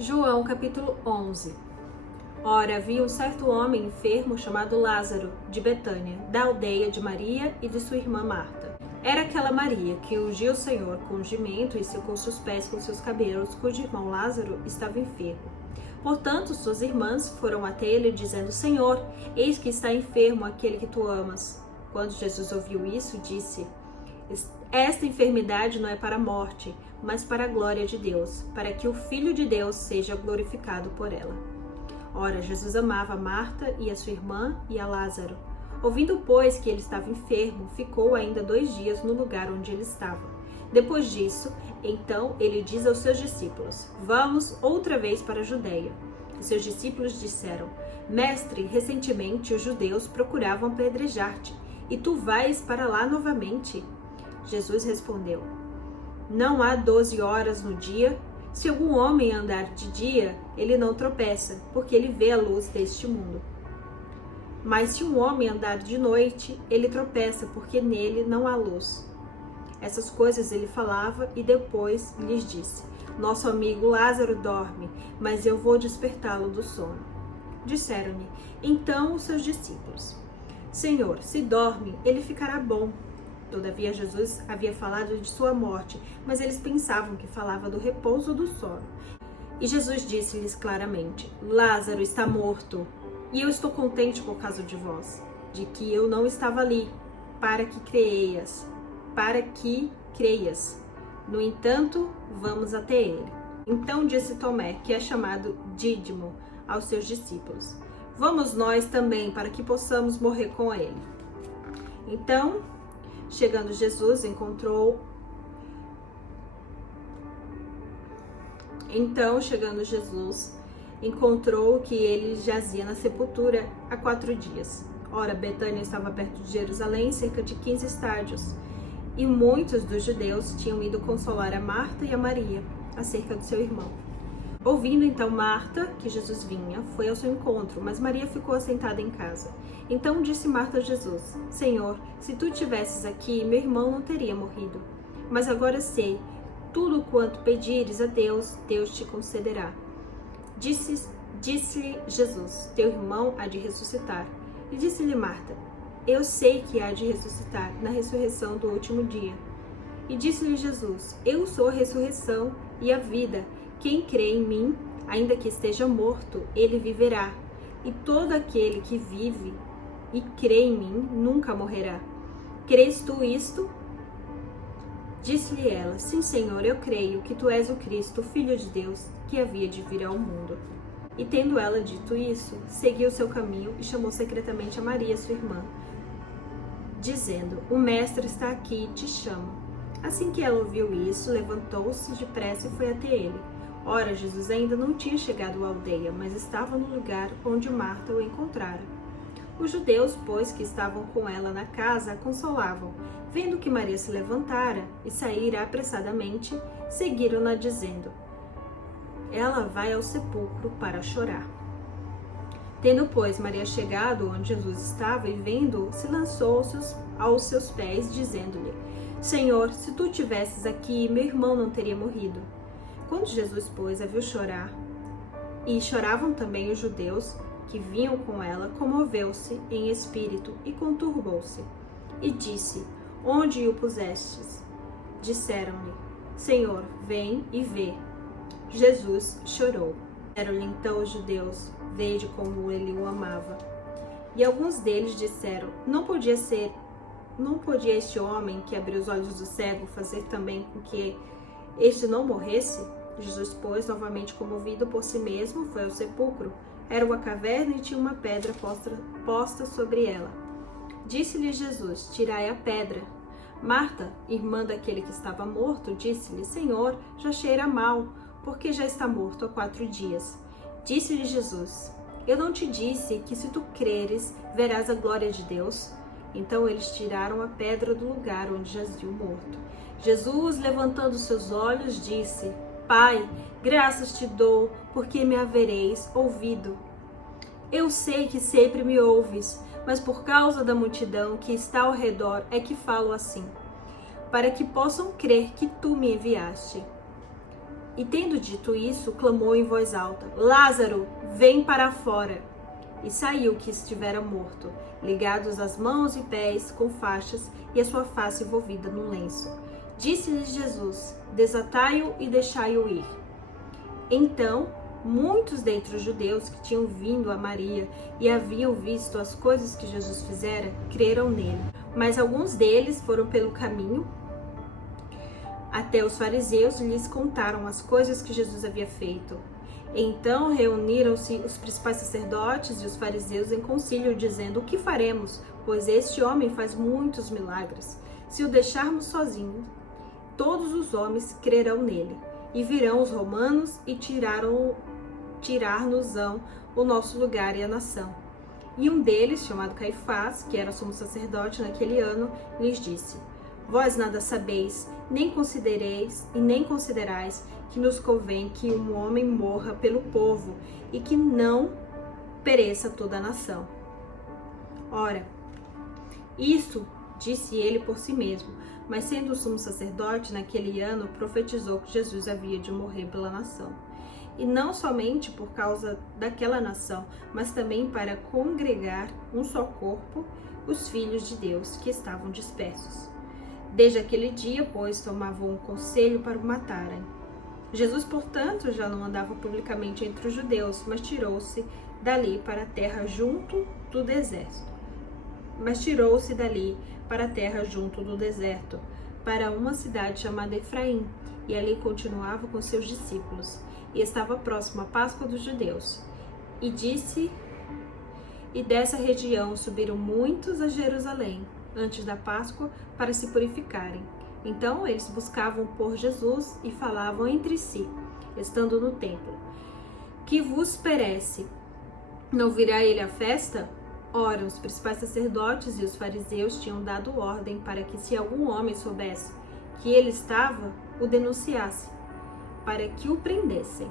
João capítulo 11. Ora, havia um certo homem enfermo chamado Lázaro, de Betânia, da aldeia de Maria e de sua irmã Marta. Era aquela Maria que ungiu o Senhor com ungimento e secou seus pés com seus cabelos, cujo irmão Lázaro estava enfermo. Portanto, suas irmãs foram até ele, dizendo: Senhor, eis que está enfermo aquele que tu amas. Quando Jesus ouviu isso, disse: Esta enfermidade não é para a morte, mas para a glória de Deus, para que o Filho de Deus seja glorificado por ela. Ora, Jesus amava a Marta e a sua irmã e a Lázaro. Ouvindo, pois, que ele estava enfermo, ficou ainda 2 dias no lugar onde ele estava. Depois disso, então, ele diz aos seus discípulos: Vamos outra vez para a Judeia. Os seus discípulos disseram: Mestre, recentemente os judeus procuravam apedrejar-te, e tu vais para lá novamente? Jesus respondeu: Não há 12 horas no dia? Se algum homem andar de dia, ele não tropeça, porque ele vê a luz deste mundo. Mas se um homem andar de noite, ele tropeça, porque nele não há luz. Essas coisas ele falava e depois lhes disse: Nosso amigo Lázaro dorme, mas eu vou despertá-lo do sono. Disseram-lhe então os seus discípulos: Senhor, se dorme, ele ficará bom. Todavia Jesus havia falado de sua morte, mas eles pensavam que falava do repouso do sono. E Jesus disse-lhes claramente: Lázaro está morto, e eu estou contente por causa de vós, de que eu não estava ali, para que creias. No entanto, vamos até ele. Então disse Tomé, que é chamado Dídimo, aos seus discípulos: Vamos nós também, para que possamos morrer com ele. Então, chegando Jesus, encontrou que ele jazia na sepultura há 4 dias. Ora, Betânia estava perto de Jerusalém, cerca de 15 estádios, e muitos dos judeus tinham ido consolar a Marta e a Maria acerca do seu irmão. Ouvindo então Marta que Jesus vinha, foi ao seu encontro, mas Maria ficou assentada em casa. Então disse Marta a Jesus: Senhor, se tu estivesses aqui, meu irmão não teria morrido. Mas agora sei, tudo quanto pedires a Deus, Deus te concederá. Disse-lhe Jesus: Teu irmão há de ressuscitar. E disse-lhe Marta: Eu sei que há de ressuscitar na ressurreição do último dia. E disse-lhe Jesus: Eu sou a ressurreição e a vida. Quem crê em mim, ainda que esteja morto, ele viverá. E todo aquele que vive e crê em mim nunca morrerá. Crês tu isto? Disse-lhe ela: Sim, Senhor, eu creio que tu és o Cristo, o Filho de Deus, que havia de vir ao mundo. E tendo ela dito isso, seguiu seu caminho e chamou secretamente a Maria, sua irmã, dizendo: O mestre está aqui e te chama. Assim que ela ouviu isso, levantou-se depressa e foi até ele. Ora, Jesus ainda não tinha chegado à aldeia, mas estava no lugar onde Marta o encontrara. Os judeus, pois, que estavam com ela na casa, a consolavam. Vendo que Maria se levantara e saíra apressadamente, seguiram-na dizendo: Ela vai ao sepulcro para chorar. Tendo, pois, Maria chegado onde Jesus estava e vendo-o, se lançou aos seus pés, dizendo-lhe: Senhor, se tu tivesses aqui, meu irmão não teria morrido. Quando Jesus, pois, a viu chorar, e choravam também os judeus que vinham com ela, comoveu-se em espírito e conturbou-se. E disse: Onde o pusestes? Disseram-lhe: Senhor, vem e vê. Jesus chorou. Disseram-lhe então os judeus: Vede como ele o amava. E alguns deles disseram: Não podia este homem que abriu os olhos do cego fazer também com que este não morresse? Jesus, pois, novamente comovido por si mesmo, foi ao sepulcro. Era uma caverna e tinha uma pedra posta sobre ela. Disse-lhe Jesus: Tirai a pedra. Marta, irmã daquele que estava morto, disse-lhe: Senhor, já cheira mal, porque já está morto há 4 dias. Disse-lhe Jesus: Eu não te disse que se tu creres, verás a glória de Deus? Então eles tiraram a pedra do lugar onde jazia o morto. Jesus, levantando seus olhos, disse: Pai, graças te dou, porque me havereis ouvido. Eu sei que sempre me ouves, mas por causa da multidão que está ao redor é que falo assim, para que possam crer que tu me enviaste. E tendo dito isso, clamou em voz alta: Lázaro, vem para fora! E saiu que estivera morto, ligados as mãos e pés com faixas e a sua face envolvida num lenço. Disse-lhes Jesus: Desatai-o e deixai-o ir. Então, muitos dentre os judeus que tinham vindo a Maria e haviam visto as coisas que Jesus fizera, creram nele. Mas alguns deles foram pelo caminho até os fariseus e lhes contaram as coisas que Jesus havia feito. Então reuniram-se os principais sacerdotes e os fariseus em concílio, dizendo: O que faremos? Pois este homem faz muitos milagres. Se o deixarmos sozinho, todos os homens crerão nele. E virão os romanos e tirar-nos-ão o nosso lugar e a nação. E um deles, chamado Caifás, que era sumo sacerdote naquele ano, lhes disse: Vós nada sabeis, nem considereis e nem considerais que nos convém que um homem morra pelo povo e que não pereça toda a nação. Ora, isso disse ele por si mesmo, mas sendo o sumo sacerdote naquele ano, profetizou que Jesus havia de morrer pela nação. E não somente por causa daquela nação, mas também para congregar um só corpo os filhos de Deus que estavam dispersos. Desde aquele dia, pois, tomavam um conselho para o matarem. Jesus, portanto, já não andava publicamente entre os judeus, mas tirou-se dali para a terra junto do deserto. Para uma cidade chamada Efraim, e ali continuava com seus discípulos. E estava próximo à Páscoa dos judeus. E dessa região subiram muitos a Jerusalém, antes da Páscoa, para se purificarem. Então eles buscavam por Jesus e falavam entre si, estando no templo: Que vos perece? Não virá ele à festa? Ora, os principais sacerdotes e os fariseus tinham dado ordem para que, se algum homem soubesse que ele estava, o denunciasse, para que o prendessem.